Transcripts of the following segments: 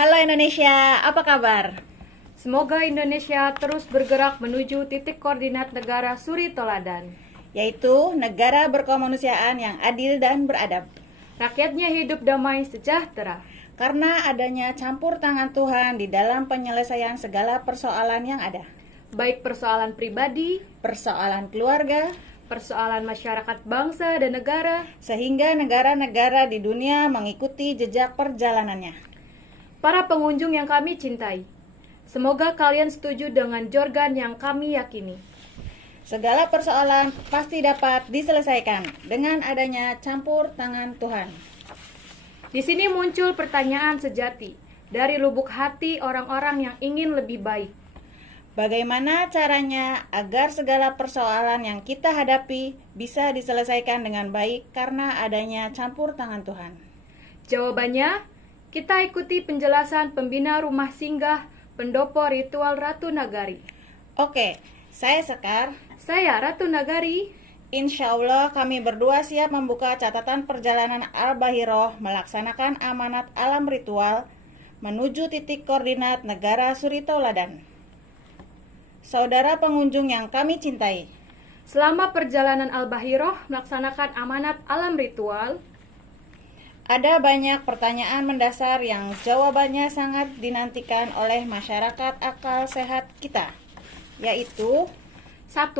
Halo Indonesia, apa kabar? Semoga Indonesia terus bergerak menuju titik koordinat negara suri toladan, Yaitu negara berkemanusiaan yang adil dan beradab. rakyatnya hidup damai sejahtera. Karena adanya campur tangan Tuhan di dalam penyelesaian segala persoalan yang ada. Baik persoalan pribadi, Persoalan keluarga, persoalan masyarakat bangsa dan negara, sehingga negara-negara di dunia mengikuti jejak perjalanannya. para pengunjung yang kami cintai. Semoga kalian setuju dengan jargon yang kami yakini. Segala persoalan pasti dapat diselesaikan dengan adanya campur tangan Tuhan. Di sini muncul pertanyaan sejati dari lubuk hati orang-orang yang ingin lebih baik. Bagaimana caranya agar segala persoalan yang kita hadapi bisa diselesaikan dengan baik karena adanya campur tangan Tuhan? Jawabannya, kita ikuti penjelasan pembina rumah singgah Pendopo Ritual Ratu Nagari. Oke, saya Sekar. Saya Ratu Nagari. Insya Allah kami berdua siap membuka catatan perjalanan Al-Bahiroh melaksanakan amanat alam ritual menuju titik koordinat negara suri toladan. Saudara pengunjung yang kami cintai, Selama perjalanan Al-Bahiroh melaksanakan amanat alam ritual, ada banyak pertanyaan mendasar yang jawabannya sangat dinantikan oleh masyarakat akal sehat kita, yaitu 1.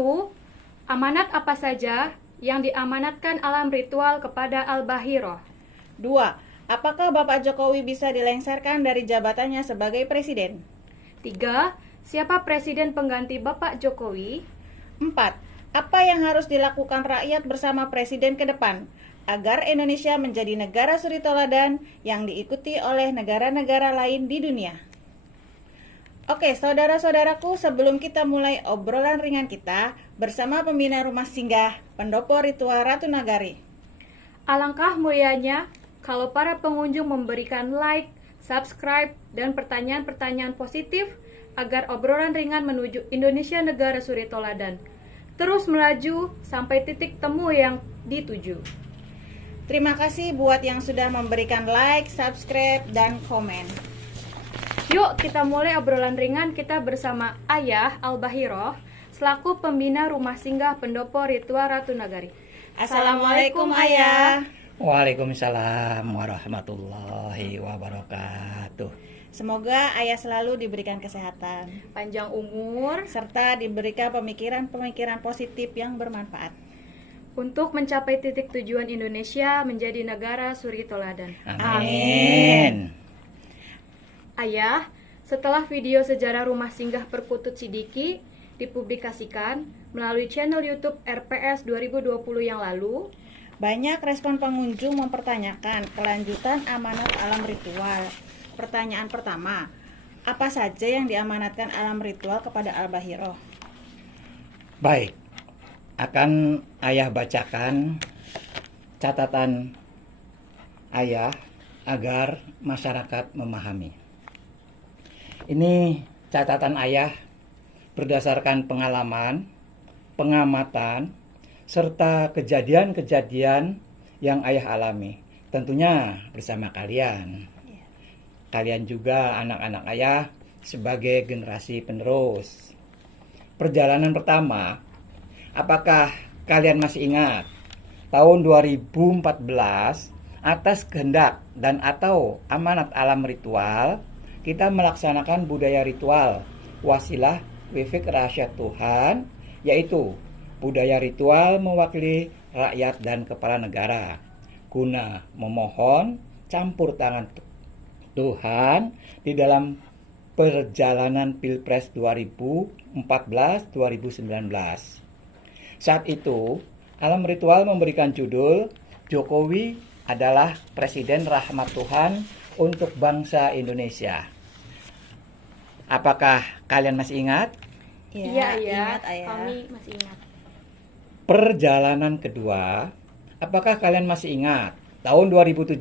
Amanat apa saja yang diamanatkan alam ritual kepada Al-Bahiroh? 2. Apakah Bapak Jokowi bisa dilengsarkan dari jabatannya sebagai presiden? 3. Siapa presiden pengganti Bapak Jokowi? 4. Apa yang harus dilakukan rakyat bersama presiden ke depan agar Indonesia menjadi negara suri toladan yang diikuti oleh negara-negara lain di dunia? Oke, saudara-saudaraku, sebelum kita mulai obrolan ringan kita bersama pembina rumah singgah Pendopo Ritual Ratu Nagari. Alangkah mulianya kalau para pengunjung memberikan like, subscribe, dan pertanyaan-pertanyaan positif agar obrolan ringan menuju Indonesia negara suri toladan terus melaju sampai titik temu yang dituju. Terima kasih buat yang sudah memberikan like, subscribe, dan komen. Yuk kita mulai obrolan ringan kita bersama Ayah Al-Bahiroh selaku pembina rumah singgah Pendopo Ritual Ratu Nagari. Assalamualaikum Ayah. Waalaikumsalam warahmatullahi wabarakatuh. Semoga Ayah selalu diberikan kesehatan Panjang umur serta diberikan pemikiran-pemikiran positif yang bermanfaat. untuk mencapai titik tujuan Indonesia menjadi negara suri toladan. Amin. Ayah, setelah video sejarah rumah singgah Perkutut Sidiki dipublikasikan melalui channel YouTube RPS 2020 yang lalu, Banyak respon pengunjung mempertanyakan kelanjutan amanat alam ritual. Pertanyaan pertama, apa saja yang diamanatkan alam ritual kepada Al-Bahiroh? Baik, akan ayah bacakan catatan ayah agar masyarakat memahami. Ini catatan ayah berdasarkan pengalaman, pengamatan, serta kejadian-kejadian yang ayah alami. Tentunya bersama kalian. Kalian juga anak-anak ayah sebagai generasi penerus. Perjalanan pertama, apakah kalian masih ingat tahun 2014 atas kehendak dan atau amanat alam ritual kita melaksanakan budaya ritual wasilah wifik rahasia Tuhan, yaitu budaya ritual mewakili rakyat dan kepala negara guna memohon campur tangan Tuhan di dalam perjalanan Pilpres 2014-2019. Saat itu, alam ritual memberikan judul Jokowi adalah Presiden Rahmat Tuhan untuk bangsa Indonesia. Apakah kalian masih ingat? iya Ayah, ingat, Ayah. kami masih ingat. Perjalanan kedua, apakah kalian masih ingat tahun 2017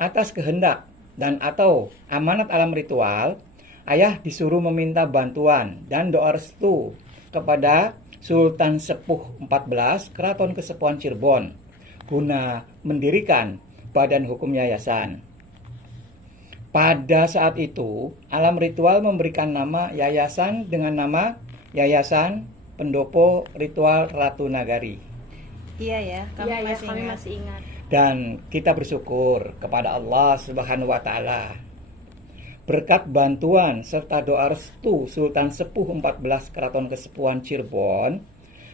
atas kehendak dan atau amanat alam ritual, ayah disuruh meminta bantuan dan doa restu kepada Sultan Sepuh 14 Keraton Kesepuhan Cirebon guna mendirikan badan hukum yayasan. Pada saat itu, Alam Ritual memberikan nama yayasan dengan nama Yayasan Pendopo Ritual Ratu Nagari. Iya ya, kami Iya ya, masih kami ingat. masih ingat. Dan kita bersyukur kepada Allah Subhanahu wa taala. Berkat bantuan serta doa restu Sultan Sepuh 14 Keraton Kesepuhan Cirebon,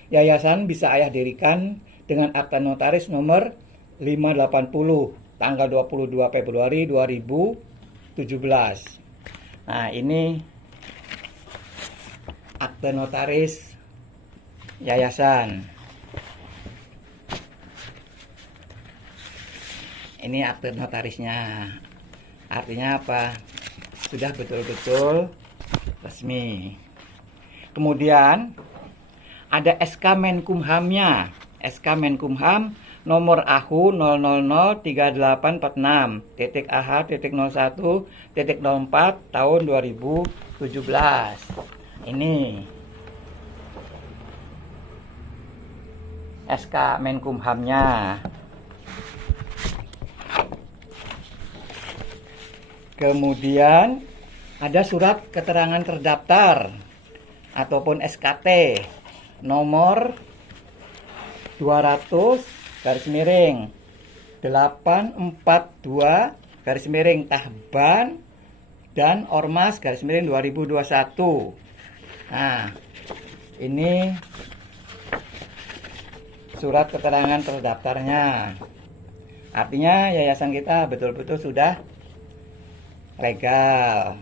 yayasan bisa ayah dirikan dengan akta notaris nomor 580 tanggal 22 Februari 2017. Nah, ini akte notaris yayasan. Ini akte notarisnya. Artinya apa? Sudah betul-betul resmi. Kemudian ada SK Menkumhamnya. SK Menkumham nomor AHU 000-3846-AH-01-04 tahun 2017. Ini SK Menkumhamnya. Kemudian ada surat keterangan terdaftar ataupun SKT nomor 200 garis miring 842 garis miring Tahban dan Ormas garis miring 2021. Nah, ini surat keterangan terdaftarnya. Artinya yayasan kita betul-betul sudah legal.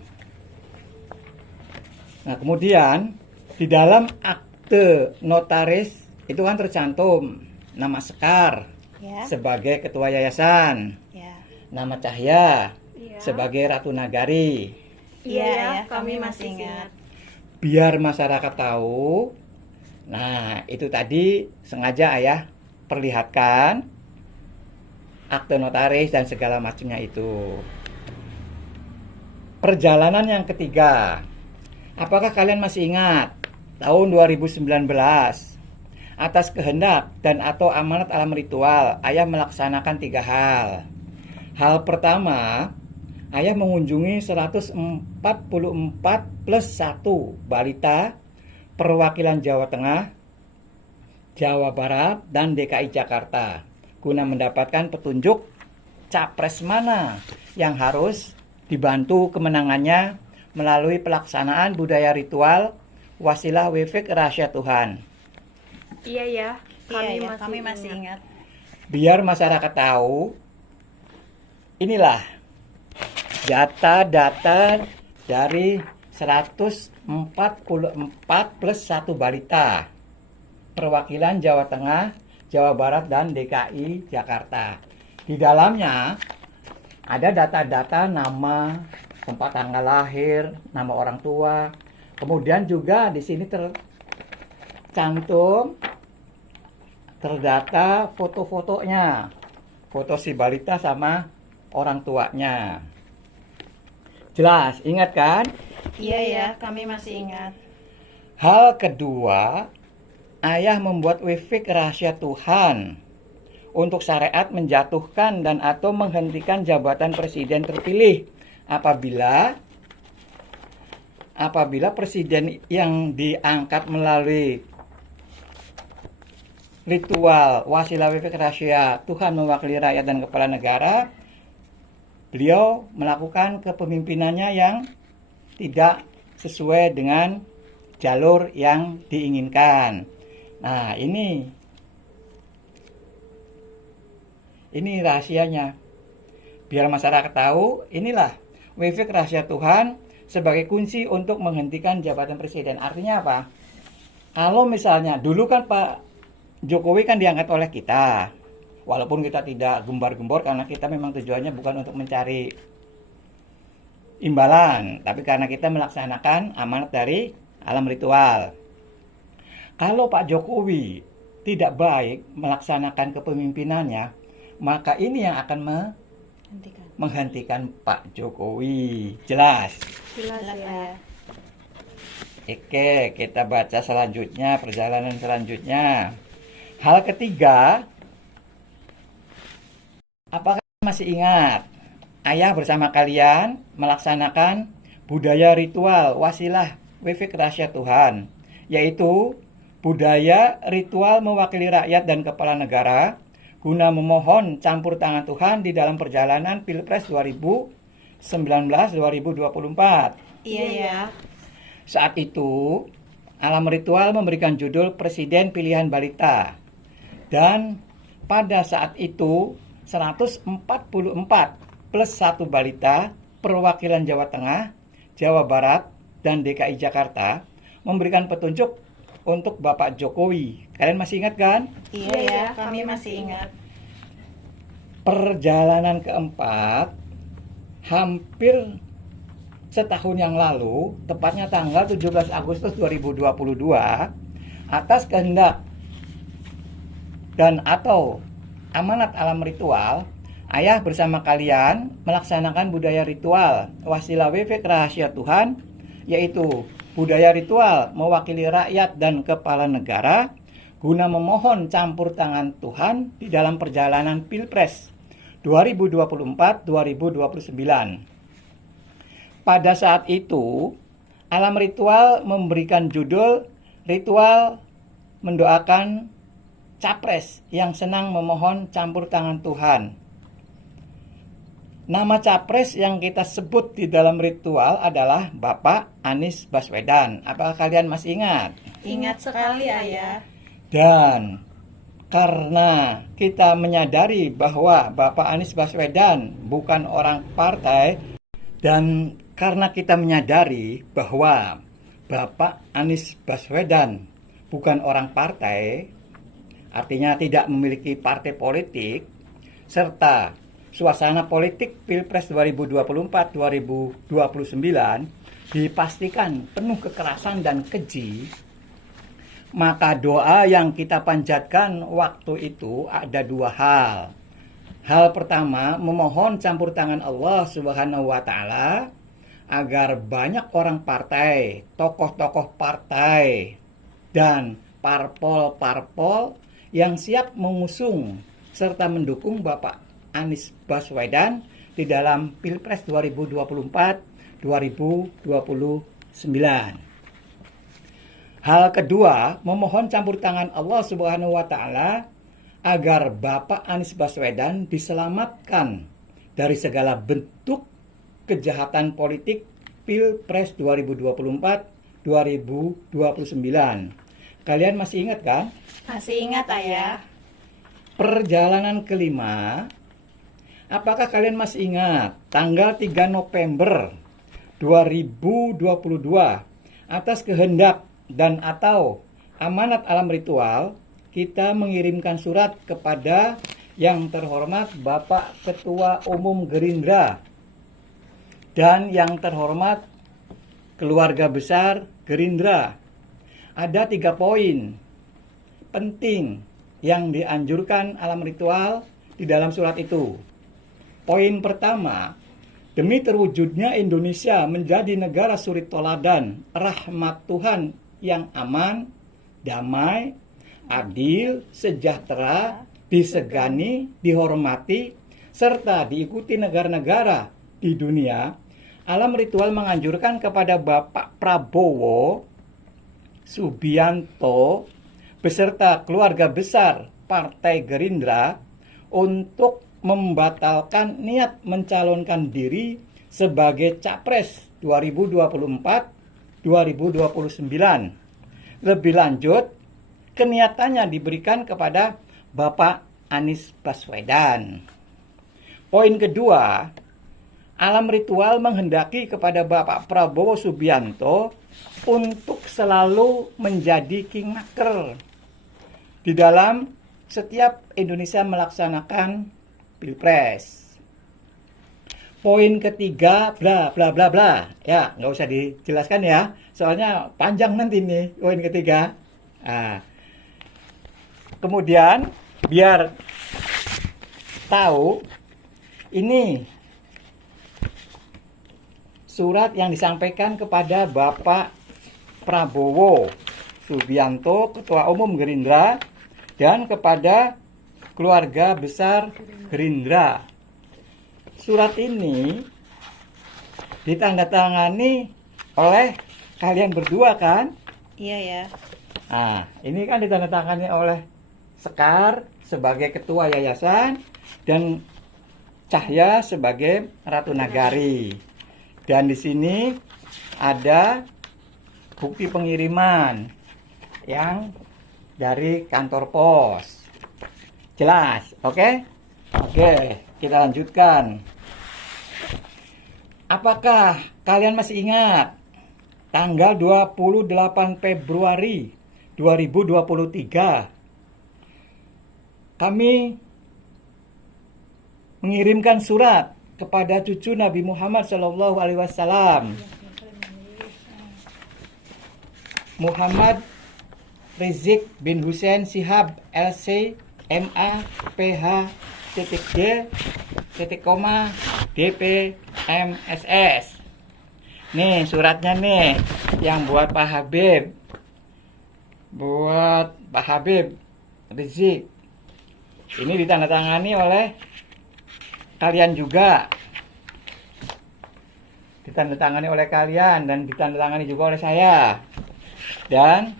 Nah, kemudian di dalam akte notaris itu kan tercantum nama Sekar Ya. sebagai ketua yayasan, Ya. nama Cahya Iya. sebagai Ratu Nagari. Iya Iya ya, ya, kami masih ingat. Biar masyarakat tahu. Nah, itu tadi sengaja ayah perlihatkan akte notaris dan segala macamnya itu. Perjalanan yang ketiga. Apakah kalian masih ingat tahun 2019 atas kehendak dan atau amanat alam ritual ayah melaksanakan 3 hal. Hal pertama, ayah mengunjungi 144 plus 1 balita perwakilan Jawa Tengah, Jawa Barat, dan DKI Jakarta guna mendapatkan petunjuk capres mana yang harus dibantu kemenangannya melalui pelaksanaan budaya ritual wasilah wefek rahasia Tuhan. Iya ya, Iya ya, kami masih ingat. Biar masyarakat tahu, inilah data-data dari 144 plus 1 balita perwakilan Jawa Tengah, Jawa Barat, dan DKI Jakarta. Di dalamnya ada data-data nama, tempat tanggal lahir, nama orang tua. Kemudian juga di sini tercantum terdata foto-fotonya. Foto si balita sama orang tuanya. Jelas, ingat kan? Iya ya, kami masih ingat. Hal kedua, ayah membuat wefek rahasia Tuhan untuk syariat menjatuhkan dan atau menghentikan jabatan presiden terpilih apabila presiden yang diangkat melalui ritual wasilah wefek rahasia Tuhan mewakili rakyat dan kepala negara, beliau melakukan kepemimpinannya yang tidak sesuai dengan jalur yang diinginkan. Nah, ini rahasianya. Biar masyarakat tahu, inilah wefek rahasia Tuhan sebagai kunci untuk menghentikan jabatan presiden. Artinya apa? Kalau misalnya dulu kan Pak Jokowi kan diangkat oleh kita. Walaupun kita tidak gembar-gembor karena kita memang tujuannya bukan untuk mencari imbalan, tapi karena kita melaksanakan amanat dari alam ritual. Kalau Pak Jokowi tidak baik melaksanakan kepemimpinannya, maka ini yang akan menghentikan Pak Jokowi. Jelas? Jelas Jelas ya. ya. Oke, kita baca selanjutnya, perjalanan selanjutnya. Hal ketiga, apakah masih ingat ayah bersama kalian melaksanakan budaya ritual wasilah WV Rahasia Tuhan, yaitu budaya ritual mewakili rakyat dan kepala negara guna memohon campur tangan Tuhan di dalam perjalanan Pilpres 2019-2024. Iya ya. Saat itu, alam ritual memberikan judul Presiden Pilihan Balita. Dan pada saat itu, 144 plus 1 balita perwakilan Jawa Tengah, Jawa Barat, dan DKI Jakarta memberikan petunjuk untuk Bapak Jokowi. Kalian masih ingat kan? Iya ya, kami masih ingat. Perjalanan keempat, hampir setahun yang lalu, tepatnya tanggal 17 Agustus 2022, atas kehendak dan atau amanat alam ritual, ayah bersama kalian melaksanakan budaya ritual wasilah WV Rahasia Tuhan, yaitu budaya ritual mewakili rakyat dan kepala negara guna memohon campur tangan Tuhan di dalam perjalanan Pilpres 2024-2029. Pada saat itu, alam ritual memberikan judul ritual mendoakan capres yang senang memohon campur tangan Tuhan. Nama capres yang kita sebut di dalam ritual adalah Bapak Anies Baswedan. Apakah kalian masih ingat? Ingat sekali ayah. Dan karena kita menyadari bahwa Bapak Anies Baswedan bukan orang partai, dan karena kita menyadari bahwa Bapak Anies Baswedan bukan orang partai, artinya tidak memiliki partai politik, serta suasana politik Pilpres 2024-2029 dipastikan penuh kekerasan dan keji, maka doa yang kita panjatkan waktu itu ada dua hal. Hal pertama, memohon campur tangan Allah Subhanahu wa Ta'ala agar banyak orang partai, tokoh-tokoh partai, dan parpol-parpol yang siap mengusung serta mendukung Bapak Anies Baswedan di dalam Pilpres 2024-2029. Hal kedua, memohon campur tangan Allah Subhanahu wa Ta'ala agar Bapak Anies Baswedan diselamatkan dari segala bentuk kejahatan politik Pilpres 2024-2029. Kalian masih ingat kan? Masih ingat ayah. Perjalanan kelima, apakah kalian masih ingat tanggal 3 November 2022 atas kehendak dan atau amanat alam ritual, kita mengirimkan surat kepada yang terhormat Bapak Ketua Umum Gerindra dan yang terhormat keluarga besar Gerindra. Ada 3 poin penting yang dianjurkan alam ritual di dalam surat itu. Poin pertama, demi terwujudnya Indonesia menjadi negara suri toladan rahmat Tuhan yang aman, damai, adil, sejahtera, disegani, dihormati, serta diikuti negara-negara di dunia, alam ritual menganjurkan kepada Bapak Prabowo Subianto beserta keluarga besar Partai Gerindra untuk membatalkan niat mencalonkan diri sebagai Capres 2024-2029. Lebih lanjut, keniatannya diberikan kepada Bapak Anies Baswedan. Poin kedua, alam ritual menghendaki kepada Bapak Prabowo Subianto untuk selalu menjadi kingmaker di dalam setiap Indonesia melaksanakan Pilpres. Poin ketiga, bla bla bla bla. Ya, nggak usah dijelaskan ya, soalnya panjang nanti nih poin ketiga. Nah, kemudian biar tahu, ini surat yang disampaikan kepada Bapak Prabowo Subianto, Ketua Umum Gerindra, dan kepada keluarga besar Gerindra. surat ini ditandatangani oleh kalian berdua kan? Iya ya. Nah, ini kan ditandatangani oleh Sekar sebagai ketua yayasan dan Cahya sebagai Ratu Nagari. Dan di sini ada bukti pengiriman yang dari kantor pos. Jelas, oke? Oke, kita lanjutkan. Apakah kalian masih ingat tanggal 28 Februari 2023 kami mengirimkan surat kepada cucu Nabi Muhammad SAW, Muhammad Rizik bin Hussein Shihab LC MA PH D DP MSS. Nih suratnya nih yang buat Pak Habib. Buat Pak Habib Rizik. Ini ditandatangani oleh kalian juga. Ditandatangani oleh kalian dan ditandatangani juga oleh saya. Dan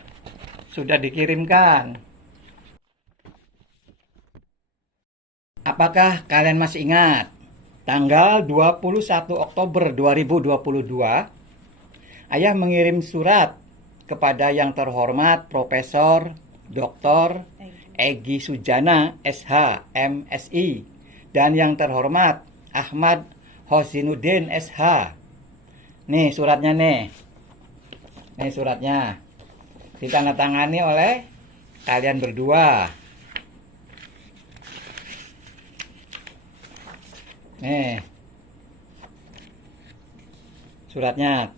sudah dikirimkan. Apakah kalian masih ingat? Tanggal 21 Oktober 2022, Ayah mengirim surat kepada yang terhormat Profesor Dr. Egy Sujana SH MSI dan yang terhormat Ahmad Hosinuddin SH. Nih suratnya nih. Nih suratnya. Ditandatangani oleh kalian berdua. Nih. Suratnya.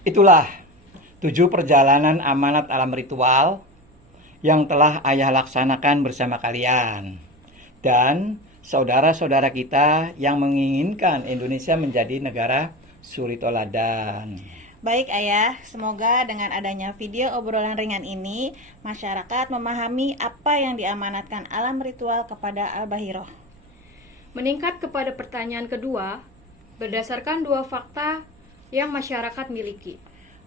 Itulah 7 perjalanan amanat alam ritual yang telah Ayah laksanakan bersama kalian dan saudara-saudara kita yang menginginkan Indonesia menjadi negara suri toladan. Baik Ayah, semoga dengan adanya video obrolan ringan ini, masyarakat memahami apa yang diamanatkan alam ritual kepada Al-Bahiroh. Meningkat kepada pertanyaan kedua, berdasarkan 2 fakta yang masyarakat miliki.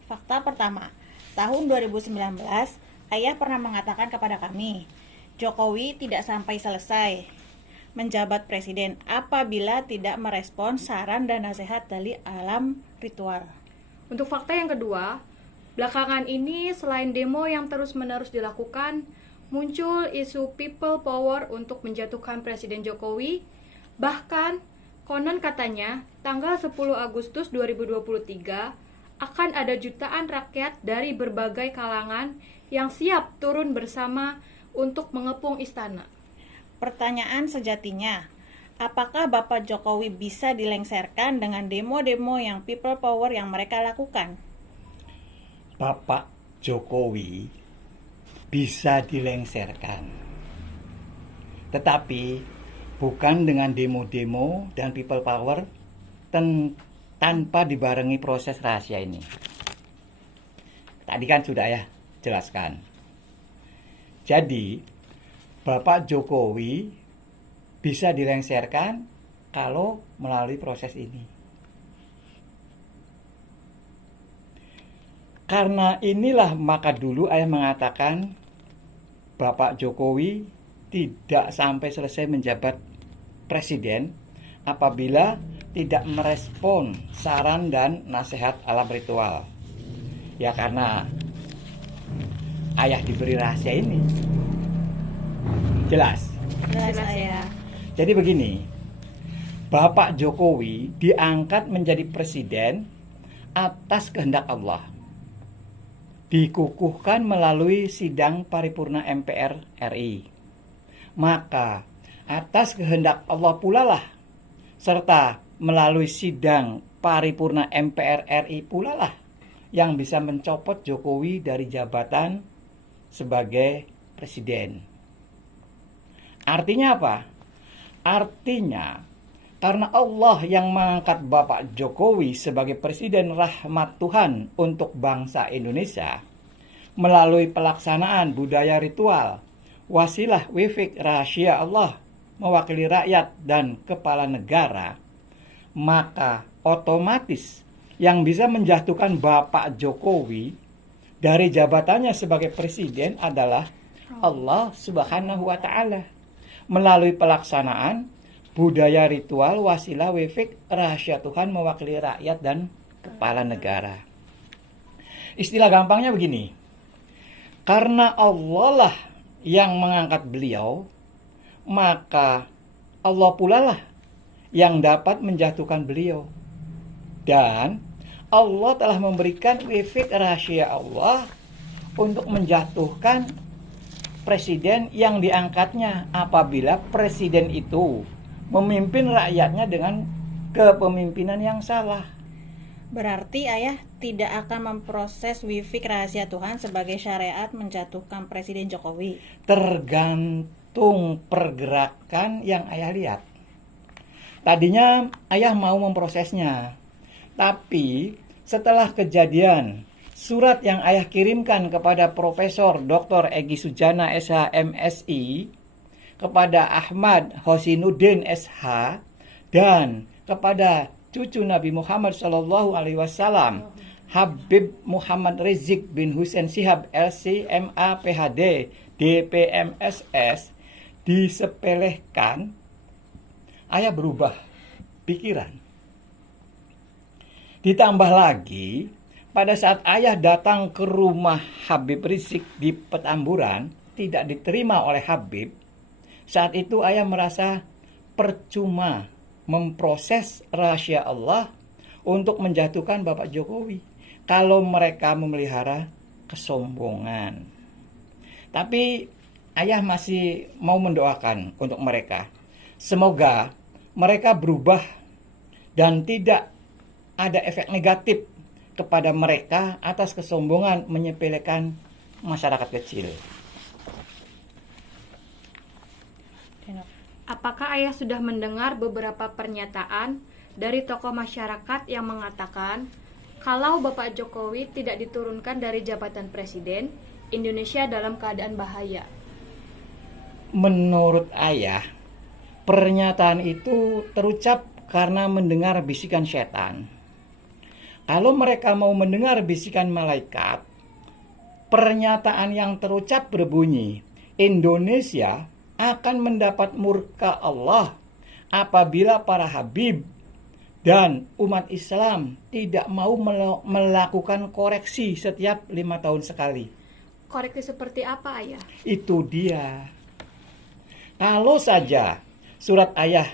Fakta pertama, tahun 2019, Ayah pernah mengatakan kepada kami, Jokowi tidak sampai selesai menjabat presiden apabila tidak merespon saran dan nasihat dari alam ritual. Untuk fakta yang kedua, belakangan ini selain demo yang terus-menerus dilakukan, muncul isu people power untuk menjatuhkan Presiden Jokowi. Bahkan, konon katanya, tanggal 10 Agustus 2023 akan ada jutaan rakyat dari berbagai kalangan yang siap turun bersama untuk mengepung istana. Pertanyaan sejatinya, apakah Bapak Jokowi bisa dilengsarkan dengan demo-demo yang people power yang mereka lakukan? Bapak Jokowi bisa dilengsarkan. Tetapi bukan dengan demo-demo dan people power tanpa dibarengi proses rahasia ini. Tadi kan sudah ya jelaskan. Jadi Bapak Jokowi bisa dilengsarkan kalau melalui proses ini. Karena inilah maka dulu Ayah mengatakan Bapak Jokowi tidak sampai selesai menjabat presiden apabila tidak merespon saran dan nasihat alam ritual. Ya karena Ayah diberi rahasia ini. Jelas? Jelas Ayah. Jadi begini, Bapak Jokowi diangkat menjadi presiden atas kehendak Allah. Dikukuhkan melalui sidang paripurna MPR RI. Maka atas kehendak Allah pula lah, serta melalui sidang paripurna MPR RI pula lah yang bisa mencopot Jokowi dari jabatan sebagai presiden. Artinya apa? Artinya karena Allah yang mengangkat Bapak Jokowi sebagai presiden rahmat Tuhan untuk bangsa Indonesia melalui pelaksanaan budaya ritual, wasilah wifik rahasia Allah mewakili rakyat dan kepala negara, maka otomatis yang bisa menjatuhkan Bapak Jokowi dari jabatannya sebagai presiden adalah Allah Subhanahu wa Ta'ala melalui pelaksanaan budaya ritual wasilah wefik rahasia Tuhan mewakili rakyat dan kepala negara. Istilah gampangnya begini, karena Allah lah yang mengangkat beliau, maka Allah pula lah yang dapat menjatuhkan beliau. Dan Allah telah memberikan wefik rahasia Allah untuk menjatuhkan presiden yang diangkatnya apabila presiden itu memimpin rakyatnya dengan kepemimpinan yang salah. Berarti ayah tidak akan memproses wifik rahasia Tuhan sebagai syariat menjatuhkan Presiden Jokowi. Tergantung pergerakan yang ayah lihat. Tadinya ayah mau memprosesnya, tapi setelah kejadian surat yang ayah kirimkan kepada Profesor Dr. Egy Sujana SH MSI, kepada Ahmad Hosinuddin SH, dan kepada cucu Nabi Muhammad SAW, Habib Muhammad Rizik bin Hussein Shihab LC MA PhD DPMSS, disepelekan, ayah berubah pikiran. Ditambah lagi, pada saat ayah datang ke rumah Habib Rizik di Petamburan, tidak diterima oleh Habib. Saat itu ayah merasa percuma memproses rahasia Allah untuk menjatuhkan Bapak Jokowi kalau mereka memelihara kesombongan. Tapi ayah masih mau mendoakan untuk mereka. Semoga mereka berubah dan tidak ada efek negatif kepada mereka atas kesombongan menyepelekan masyarakat kecil. Apakah ayah sudah mendengar beberapa pernyataan dari tokoh masyarakat yang mengatakan kalau Bapak Jokowi tidak diturunkan dari jabatan presiden, Indonesia dalam keadaan bahaya? Menurut ayah, pernyataan itu terucap karena mendengar bisikan setan. Kalau mereka mau mendengar bisikan malaikat, pernyataan yang terucap berbunyi, Indonesia akan mendapat murka Allah apabila para habib dan umat Islam tidak mau melakukan koreksi setiap 5 tahun sekali. Koreksi seperti apa, ayah? Itu dia. Kalau saja surat ayah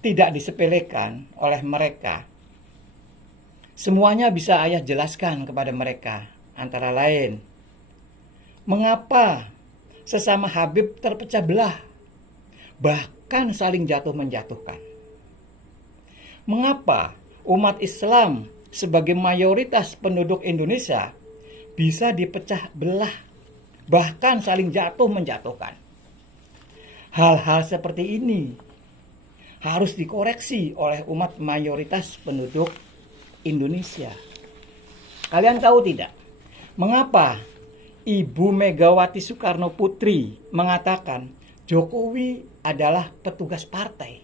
tidak disepelekan oleh mereka, semuanya bisa ayah jelaskan kepada mereka. Antara lain, mengapa sesama habib terpecah belah, bahkan saling jatuh-menjatuhkan? Mengapa umat Islam sebagai mayoritas penduduk Indonesia bisa dipecah belah, bahkan saling jatuh-menjatuhkan? Hal-hal seperti ini harus dikoreksi oleh umat mayoritas penduduk Indonesia. Kalian tahu tidak, mengapa Ibu Megawati Soekarno Putri mengatakan Jokowi adalah petugas partai?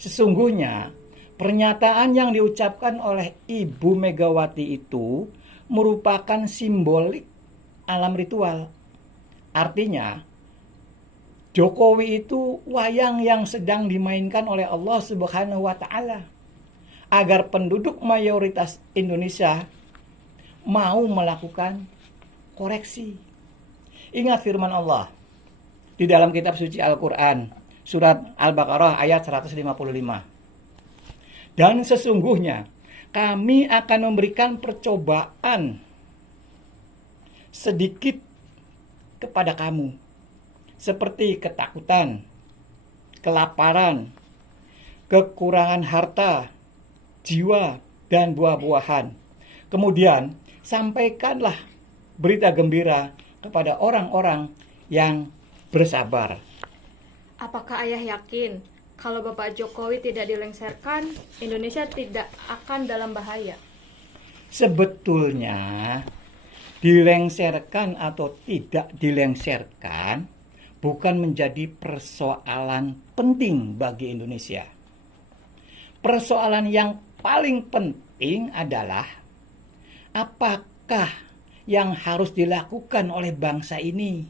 Sesungguhnya pernyataan yang diucapkan oleh Ibu Megawati itu merupakan simbolik alam ritual. Artinya, Jokowi itu wayang yang sedang dimainkan oleh Allah Subhanahu wa Ta'ala agar penduduk mayoritas Indonesia mau melakukan koreksi. Ingat firman Allah di dalam kitab suci Al-Quran, surat Al-Baqarah ayat 155. Dan sesungguhnya kami akan memberikan percobaan sedikit kepada kamu, seperti ketakutan, kelaparan, kekurangan harta, jiwa, dan buah-buahan. Kemudian sampaikanlah berita gembira kepada orang-orang yang bersabar. Apakah ayah yakin kalau Bapak Jokowi tidak dilengsarkan, Indonesia tidak akan dalam bahaya? Sebetulnya dilengsarkan atau tidak dilengsarkan bukan menjadi persoalan penting bagi Indonesia. Persoalan yang paling penting adalah apakah yang harus dilakukan oleh bangsa ini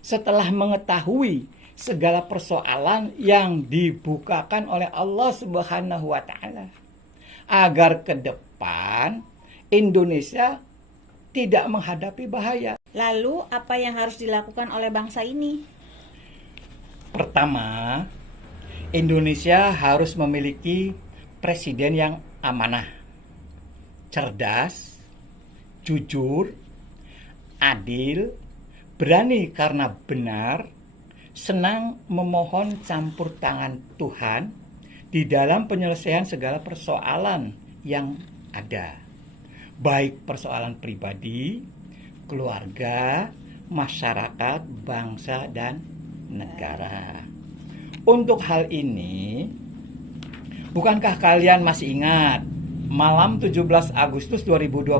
setelah mengetahui segala persoalan yang dibukakan oleh Allah Subhanahu wa taala, agar ke depan Indonesia tidak menghadapi bahaya. Lalu, apa yang harus dilakukan oleh bangsa ini? Pertama, Indonesia harus memiliki presiden yang amanah, cerdas, jujur, adil, berani karena benar, senang memohon campur tangan Tuhan di dalam penyelesaian segala persoalan yang ada, baik persoalan pribadi, keluarga, masyarakat, bangsa, dan negara. Untuk hal ini, bukankah kalian masih ingat malam 17 Agustus 2022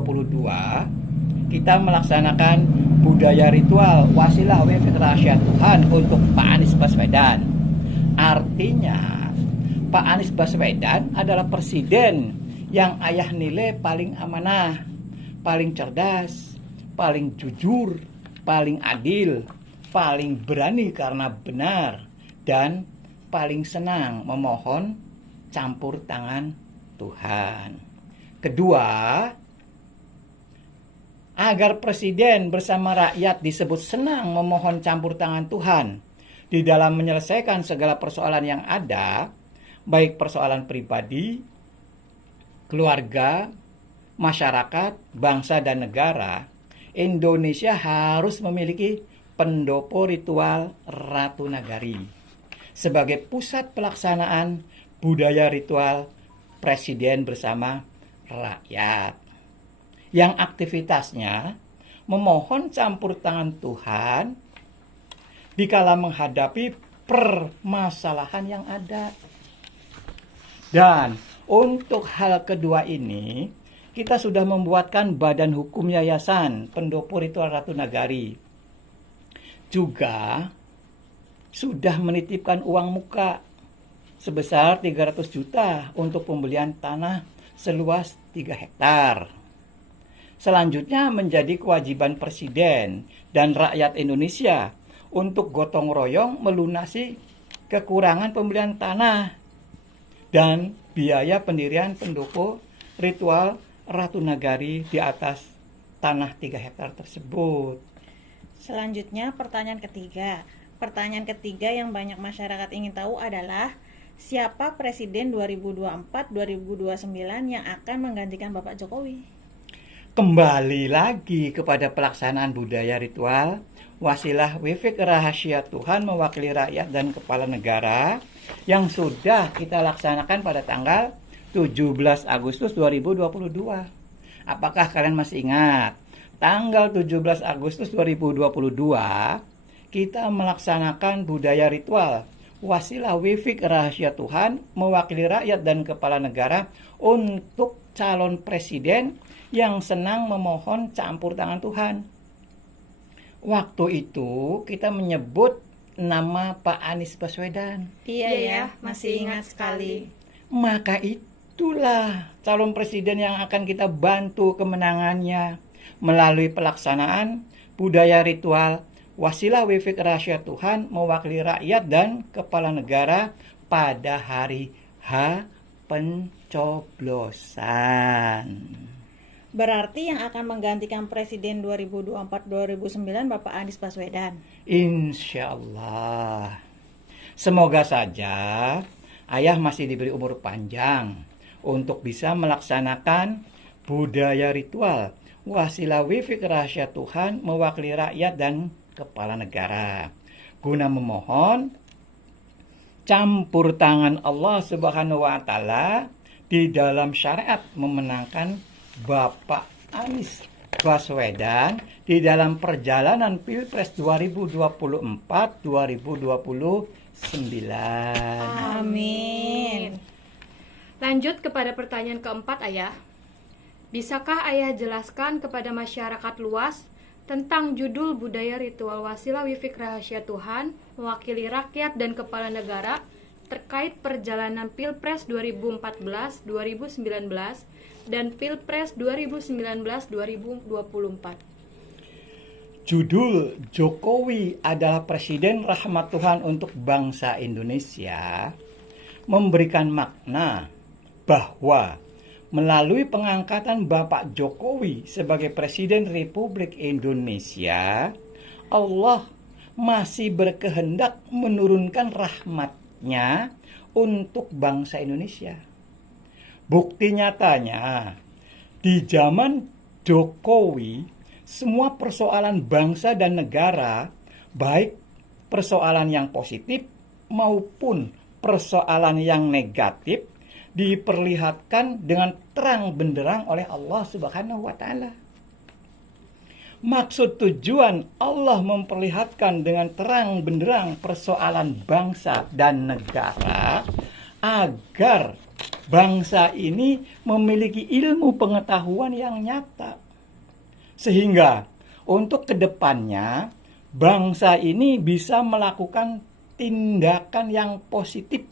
kita melaksanakan budaya ritual wasilah WFH Rahasia Tuhan untuk Pak Anies Baswedan? Artinya Pak Anies Baswedan adalah presiden yang ayah nilai paling amanah, paling cerdas, paling jujur, paling adil, paling berani karena benar, dan paling senang memohon campur tangan Tuhan. Kedua, agar presiden bersama rakyat disebut senang memohon campur tangan Tuhan di dalam menyelesaikan segala persoalan yang ada, baik persoalan pribadi, keluarga, masyarakat, bangsa, dan negara, Indonesia harus memiliki pendopo ritual Ratu Nagari sebagai pusat pelaksanaan budaya ritual presiden bersama rakyat, yang aktivitasnya memohon campur tangan Tuhan dikala menghadapi permasalahan yang ada. Dan untuk hal kedua ini, kita sudah membuatkan badan hukum yayasan pendopo ritual Ratu Nagari. Juga sudah menitipkan uang muka sebesar 300 juta untuk pembelian tanah seluas 3 hektar. Selanjutnya menjadi kewajiban presiden dan rakyat Indonesia untuk gotong royong melunasi kekurangan pembelian tanah dan biaya pendirian pendopo ritual Ratu Nagari di atas tanah 3 hektar tersebut. Selanjutnya, pertanyaan ketiga. Pertanyaan ketiga yang banyak masyarakat ingin tahu adalah siapa presiden 2024-2029 yang akan menggantikan Bapak Jokowi? Kembali lagi kepada pelaksanaan budaya ritual wasilah WFH Rahasia Tuhan mewakili rakyat dan kepala negara yang sudah kita laksanakan pada tanggal 17 Agustus 2022. Apakah kalian masih ingat? Tanggal 17 Agustus 2022 kita melaksanakan budaya ritual wasilah WFH Rahasia Tuhan mewakili rakyat dan kepala negara untuk calon presiden yang senang memohon campur tangan Tuhan. Waktu itu kita menyebut nama Pak Anies Baswedan. Iya ya, masih ingat sekali. Maka itulah calon presiden yang akan kita bantu kemenangannya melalui pelaksanaan budaya ritual wasilah WFH Rahasia Tuhan mewakili rakyat dan kepala negara pada hari H pencoblosan. Berarti yang akan menggantikan presiden 2024-2029 Bapak Anies Baswedan. Insya Allah. Semoga saja ayah masih diberi umur panjang untuk bisa melaksanakan budaya ritual wasilah WFH Rahasia Tuhan mewakili rakyat dan kepala negara guna memohon campur tangan Allah Subhanahu wa taala di dalam syariat memenangkan Bapak Anies Baswedan di dalam perjalanan Pilpres 2024-2029. Amin. Lanjut kepada pertanyaan keempat, Ayah. Bisakah Ayah jelaskan kepada masyarakat luas tentang judul Budaya Ritual Wasilah Wifik Rahasia Tuhan mewakili rakyat dan kepala negara terkait perjalanan Pilpres 2014, 2019, dan Pilpres 2019-2024. Judul Jokowi adalah Presiden Rahmat Tuhan untuk bangsa Indonesia memberikan makna bahwa melalui pengangkatan Bapak Jokowi sebagai Presiden Republik Indonesia, Allah masih berkehendak menurunkan rahmat-Nya untuk bangsa Indonesia. Bukti nyatanya, di zaman Jokowi, semua persoalan bangsa dan negara, baik persoalan yang positif maupun persoalan yang negatif, diperlihatkan dengan terang benderang oleh Allah Subhanahu wa Ta'ala. Maksud tujuan Allah memperlihatkan dengan terang benderang persoalan bangsa dan negara agar bangsa ini memiliki ilmu pengetahuan yang nyata. Sehingga untuk kedepannya bangsa ini bisa melakukan tindakan yang positif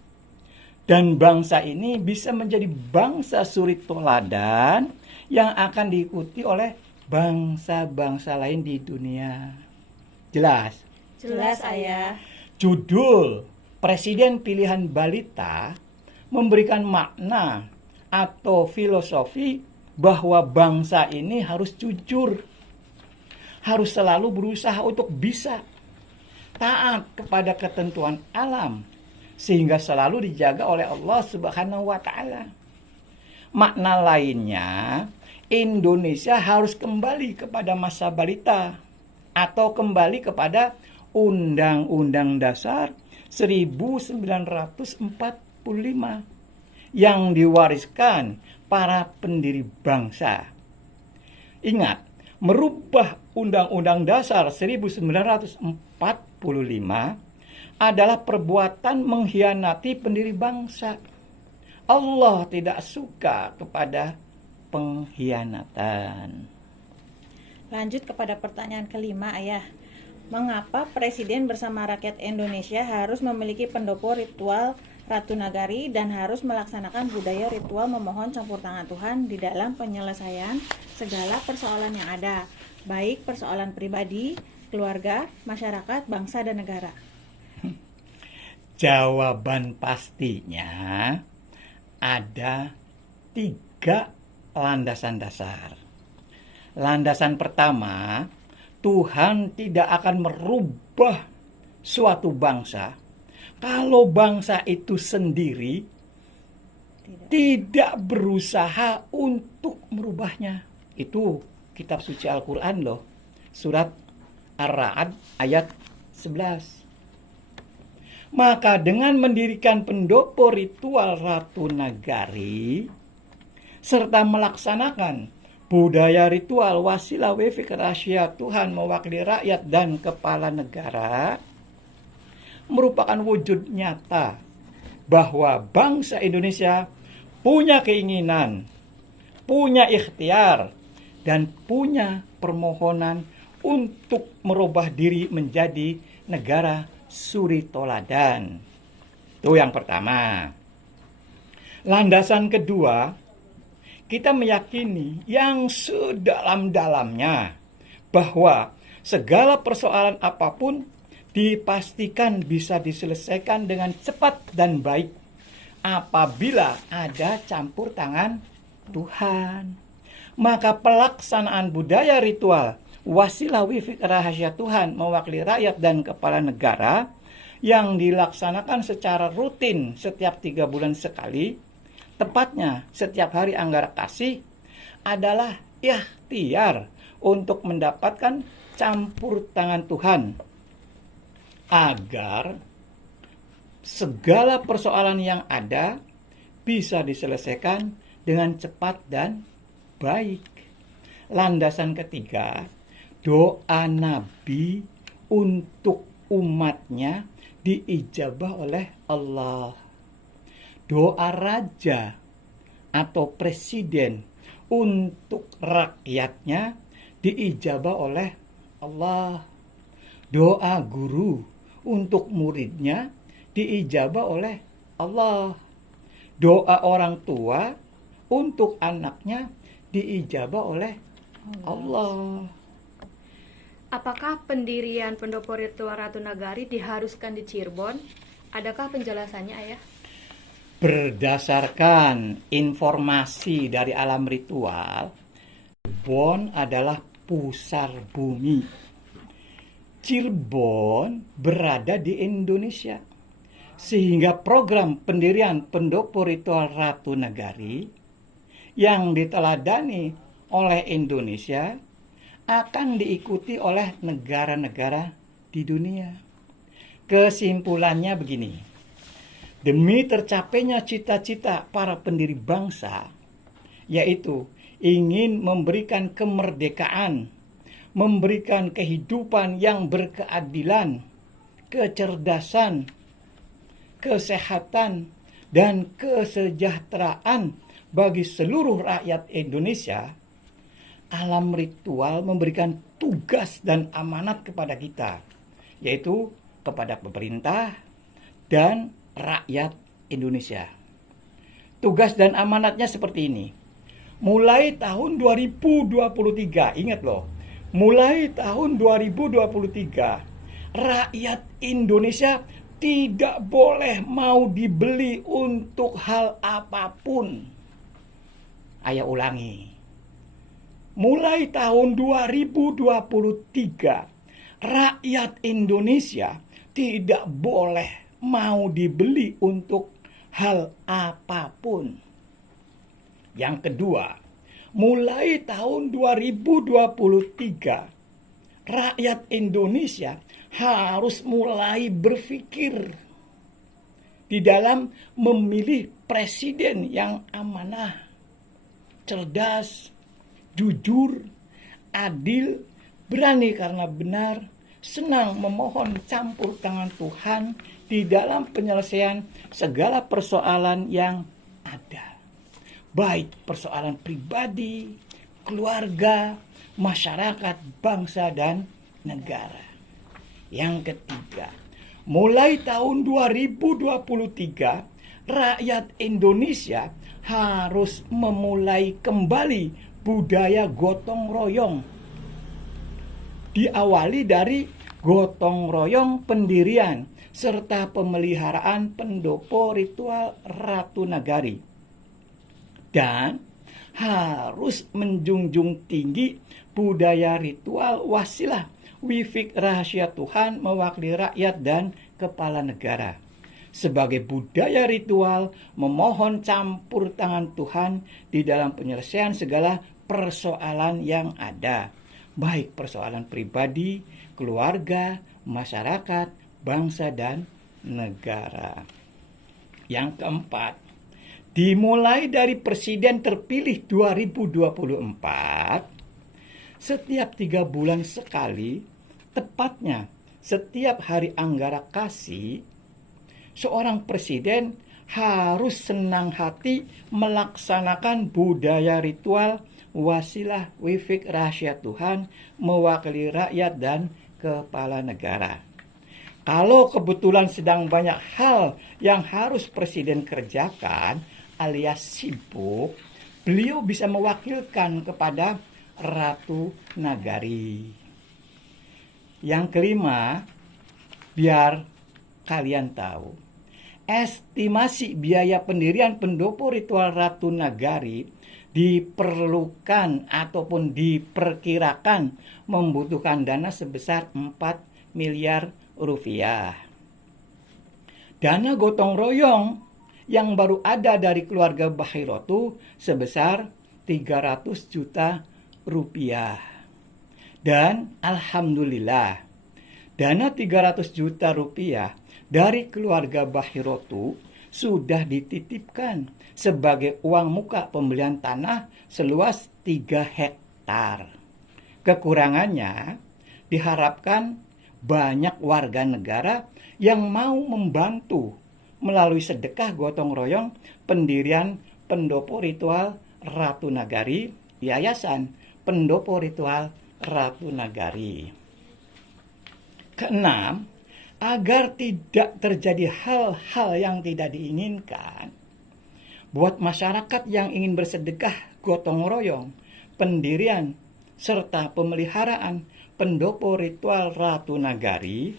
dan bangsa ini bisa menjadi bangsa suri teladan yang akan diikuti oleh bangsa-bangsa lain di dunia. Jelas? Jelas, Ayah. Judul Presiden Pilihan Balita memberikan makna atau filosofi bahwa bangsa ini harus jujur, harus selalu berusaha untuk bisa taat kepada ketentuan alam, sehingga selalu dijaga oleh Allah Subhanahu wa Ta'ala. Makna lainnya, Indonesia harus kembali kepada masa balita atau kembali kepada Undang-Undang Dasar 1945 yang diwariskan para pendiri bangsa. Ingat, merubah Undang-Undang Dasar 1945 adalah perbuatan mengkhianati pendiri bangsa. Allah tidak suka kepada pengkhianatan. Lanjut kepada pertanyaan kelima, Ayah. Mengapa Presiden bersama rakyat Indonesia harus memiliki pendopo ritual Ratu Nagari dan harus melaksanakan budaya ritual memohon campur tangan Tuhan di dalam penyelesaian segala persoalan yang ada, baik persoalan pribadi, keluarga, masyarakat, bangsa, dan negara? Jawaban pastinya ada 3 landasan dasar. Landasan pertama, Tuhan tidak akan merubah suatu bangsa kalau bangsa itu sendiri tidak berusaha untuk merubahnya. Itu kitab suci Al-Quran loh. Surat Ar-Ra'd ayat 11. Maka dengan mendirikan pendopo ritual Ratu Nagari serta melaksanakan budaya ritual wasilah wifik rahasia Tuhan mewakili rakyat dan kepala negara merupakan wujud nyata bahwa bangsa Indonesia punya keinginan, punya ikhtiar, dan punya permohonan untuk merubah diri menjadi negara suri toladan. Itu yang pertama. Landasan kedua, kita meyakini yang sedalam-dalamnya bahwa segala persoalan apapun dipastikan bisa diselesaikan dengan cepat dan baik apabila ada campur tangan Tuhan. Maka pelaksanaan budaya ritual wasilah wifik rahasia Tuhan mewakili rakyat dan kepala negara yang dilaksanakan secara rutin setiap 3 bulan sekali, tepatnya setiap hari Anggara Kasih, adalah ikhtiar untuk mendapatkan campur tangan Tuhan agar segala persoalan yang ada bisa diselesaikan dengan cepat dan baik. Landasan ketiga, doa Nabi untuk umatnya diijabah oleh Allah. Doa raja atau presiden untuk rakyatnya diijabah oleh Allah. Doa guru untuk muridnya diijabah oleh Allah. Doa orang tua untuk anaknya diijabah oleh Allah. Apakah pendirian Pendopo Ritual Ratu Nagari diharuskan di Cirebon? Adakah penjelasannya, Ayah? Berdasarkan informasi dari alam ritual, Cirebon adalah pusar bumi. Cirebon berada di Indonesia, sehingga program pendirian Pendopo Ritual Ratu Nagari yang diteladani oleh Indonesia akan diikuti oleh negara-negara di dunia. Kesimpulannya begini, demi tercapainya cita-cita para pendiri bangsa, yaitu ingin memberikan kemerdekaan, memberikan kehidupan yang berkeadilan, kecerdasan, kesehatan, dan kesejahteraan bagi seluruh rakyat Indonesia, alam ritual memberikan tugas dan amanat kepada kita, yaitu kepada pemerintah dan rakyat Indonesia. Tugas dan amanatnya seperti ini. Mulai tahun 2023, ingat loh, mulai tahun 2023, rakyat Indonesia tidak boleh mau dibeli untuk hal apapun. Ayah ulangi. Mulai tahun 2023, rakyat Indonesia tidak boleh mau dibeli untuk hal apapun. Yang kedua, mulai tahun 2023, rakyat Indonesia harus mulai berpikir di dalam memilih presiden yang amanah, cerdas, jujur, adil, berani karena benar, senang memohon campur tangan Tuhan di dalam penyelesaian segala persoalan yang ada. Baik persoalan pribadi, keluarga, masyarakat, bangsa, dan negara. Yang ketiga, mulai tahun 2023, rakyat Indonesia harus memulai kembali budaya gotong royong. Diawali dari gotong royong pendirian serta pemeliharaan Pendopo Ritual Ratu Nagari. Dan harus menjunjung tinggi budaya ritual wasilah wifik rahasia Tuhan mewakili rakyat dan kepala negara. Sebagai budaya ritual memohon campur tangan Tuhan di dalam penyelesaian segala persoalan yang ada, baik persoalan pribadi, keluarga, masyarakat, bangsa, dan negara. Yang keempat, dimulai dari Presiden terpilih 2024, setiap 3 bulan sekali, tepatnya setiap hari Anggara Kasih, seorang presiden harus senang hati melaksanakan budaya ritual wasilah wifik rahasia Tuhan mewakili rakyat dan kepala negara. Kalau kebetulan sedang banyak hal yang harus presiden kerjakan alias sibuk, beliau bisa mewakilkan kepada Ratu Nagari. Yang kelima, biar kalian tahu, estimasi biaya pendirian Pendopo Ritual Ratu Nagari diperlukan ataupun diperkirakan membutuhkan dana sebesar 4 miliar rupiah. Dana gotong royong yang baru ada dari keluarga Bahirotu sebesar 300 juta rupiah. Dan alhamdulillah, dana 300 juta rupiah dari keluarga Bahirotu sudah dititipkan sebagai uang muka pembelian tanah seluas 3 hektar. Kekurangannya diharapkan banyak warga negara yang mau membantu melalui sedekah gotong royong pendirian Pendopo Ritual Ratu Nagari, Yayasan Pendopo Ritual Ratu Nagari. Keenam, agar tidak terjadi hal-hal yang tidak diinginkan, buat masyarakat yang ingin bersedekah gotong royong, pendirian, serta pemeliharaan pendopo ritual Ratu Nagari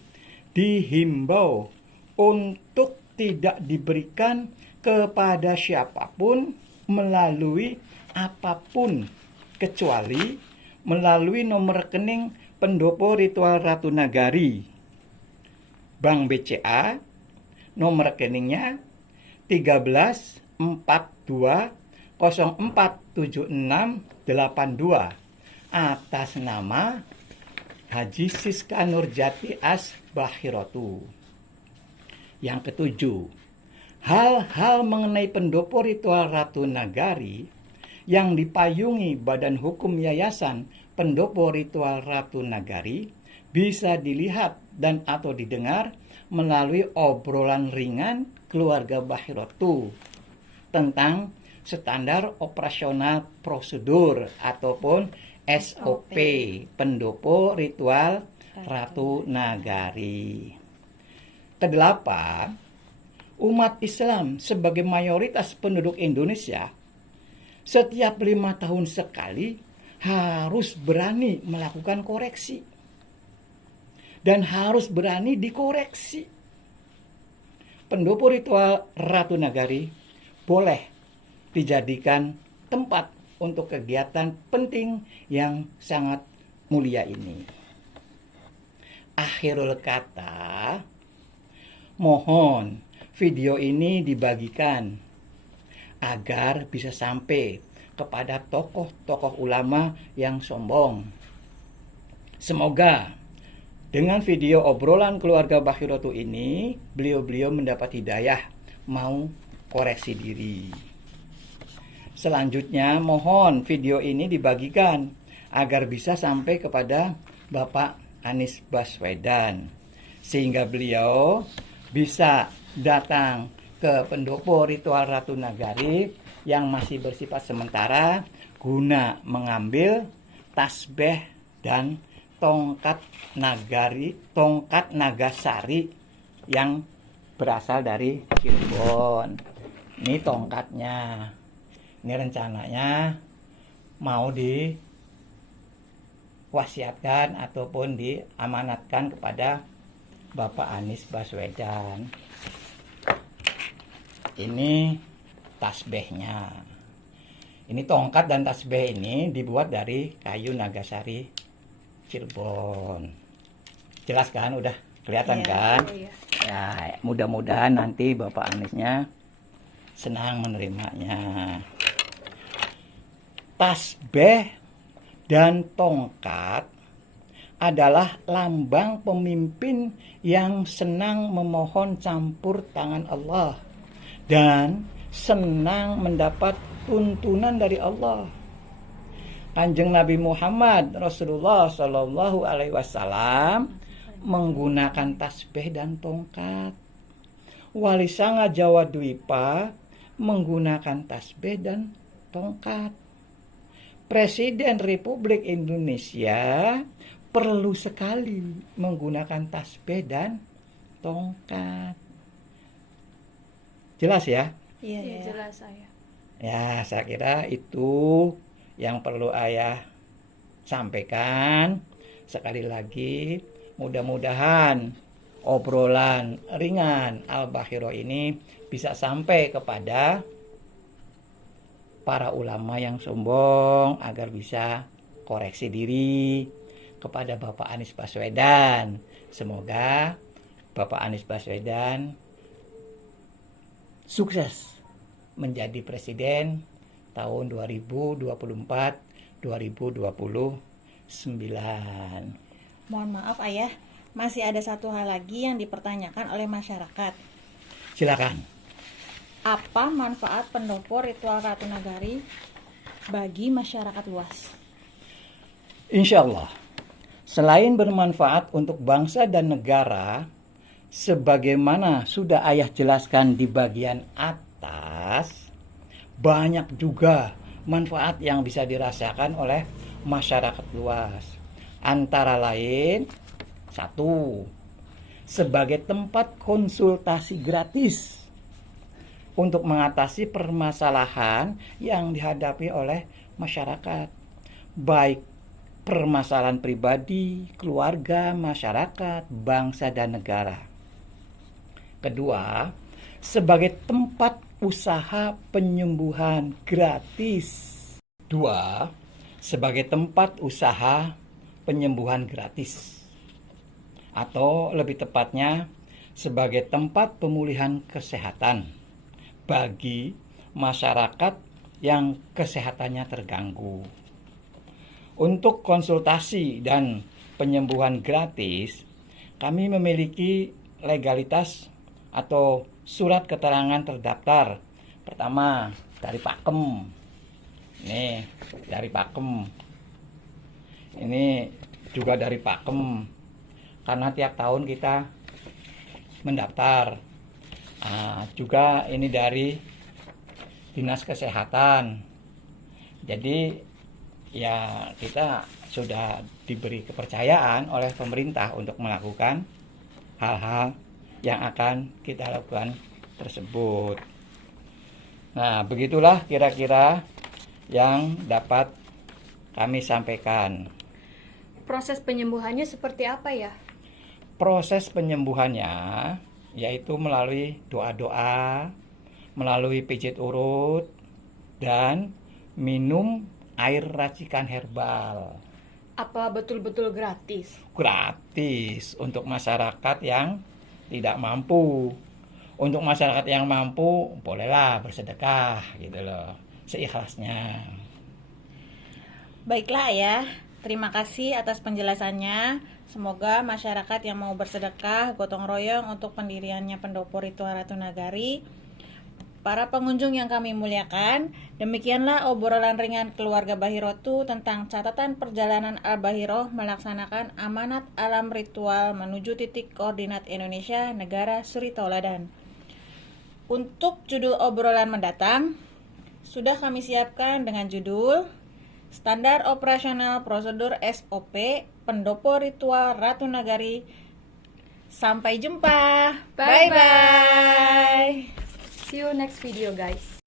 dihimbau untuk tidak diberikan kepada siapapun melalui apapun kecuali melalui nomor rekening pendopo ritual Ratu Nagari. Bank BCA, nomor rekeningnya 1342047682 atas nama Haji Siska Nurjati As-Bakhiratu. Yang ketujuh, hal-hal mengenai pendopo ritual Ratu Nagari yang dipayungi Badan Hukum Yayasan Pendopo Ritual Ratu Nagari bisa dilihat dan atau didengar melalui obrolan ringan keluarga Bakhiratu tentang standar operasional prosedur ataupun SOP pendopo ritual Ratu Nagari. Kedelapan, umat Islam sebagai mayoritas penduduk Indonesia setiap 5 tahun sekali harus berani melakukan koreksi dan harus berani dikoreksi. Pendopo ritual Ratu Nagari boleh dijadikan tempat untuk kegiatan penting yang sangat mulia ini. Akhirul kata, mohon video ini dibagikan agar bisa sampai kepada tokoh-tokoh ulama yang sombong. Semoga dengan video obrolan keluarga Bakhiratu ini, beliau-beliau mendapat hidayah mau koreksi diri. Selanjutnya, mohon video ini dibagikan agar bisa sampai kepada Bapak Anies Baswedan, sehingga beliau bisa datang ke pendopo ritual Ratu Nagari yang masih bersifat sementara guna mengambil tasbih dan tongkat Nagasari yang berasal dari Cirebon. Ini tongkatnya. Ini rencananya mau diwasiatkan ataupun diamanatkan kepada Bapak Anies Baswedan. Ini tasbihnya. Ini tongkat dan tasbih ini dibuat dari kayu Nagasari Cirebon. Jelas kan? Udah kelihatan kan? Iya. Ya, mudah-mudahan nanti Bapak Aniesnya senang menerimanya. Tasbih dan tongkat adalah lambang pemimpin yang senang memohon campur tangan Allah dan senang mendapat tuntunan dari Allah. Kanjeng Nabi Muhammad Rasulullah Shallallahu Alaihi Wasallam menggunakan tasbih dan tongkat. Wali Sanga Jawa Dwipa menggunakan tasbih dan tongkat. Presiden Republik Indonesia perlu sekali menggunakan tasbih dan tongkat. Jelas ya? Iya, Iya, ya. jelas saya. Ya, saya kira itu yang perlu ayah sampaikan. Sekali lagi, mudah-mudahan obrolan ringan Al-Bakhirah ini bisa sampai kepada para ulama yang sombong agar bisa koreksi diri kepada Bapak Anies Baswedan. Semoga Bapak Anies Baswedan sukses menjadi presiden tahun 2024-2029. Mohon maaf Ayah, masih ada satu hal lagi yang dipertanyakan oleh masyarakat. Silakan. Apa manfaat pendopo ritual Ratu Nagari bagi masyarakat luas? Insya Allah, selain bermanfaat untuk bangsa dan negara, sebagaimana sudah ayah jelaskan di bagian atas, banyak juga manfaat yang bisa dirasakan oleh masyarakat luas. Antara lain, Satu, sebagai tempat konsultasi gratis untuk mengatasi permasalahan yang dihadapi oleh masyarakat, baik permasalahan pribadi, keluarga, masyarakat, bangsa, dan negara. Kedua, sebagai tempat usaha penyembuhan gratis. Dua, sebagai tempat usaha penyembuhan gratis. Atau lebih tepatnya, sebagai tempat pemulihan kesehatan bagi masyarakat yang kesehatannya terganggu. Untuk konsultasi dan penyembuhan gratis, kami memiliki legalitas atau surat keterangan terdaftar. Pertama, dari Pakem. Ini dari Pakem. Ini juga dari Pakem. Karena tiap tahun kita mendaftar. Juga ini dari Dinas Kesehatan. Jadi ya kita sudah diberi kepercayaan oleh pemerintah untuk melakukan hal-hal yang akan kita lakukan tersebut. Nah, begitulah kira-kira yang dapat kami sampaikan. Proses penyembuhannya seperti apa ya? Proses penyembuhannya yaitu melalui doa-doa, melalui pijit urut, dan minum air racikan herbal. Apa betul-betul gratis? Gratis untuk masyarakat yang tidak mampu. Untuk masyarakat yang mampu, bolehlah bersedekah gitu loh, seikhlasnya. Baiklah ya, terima kasih atas penjelasannya. Semoga masyarakat yang mau bersedekah gotong royong untuk pendiriannya Pendopo Ritual Ratu Nagari. Para pengunjung yang kami muliakan, demikianlah obrolan ringan keluarga Bahirotu tentang catatan perjalanan Al-Bahiro melaksanakan amanat alam ritual menuju titik koordinat Indonesia Negara Suri Tauladan. Untuk judul obrolan mendatang, sudah kami siapkan dengan judul Standar Operasional Prosedur SOP Pendopo Ritual Ratu Nagari. Sampai jumpa. Bye-bye. Bye-bye. See you next video, guys.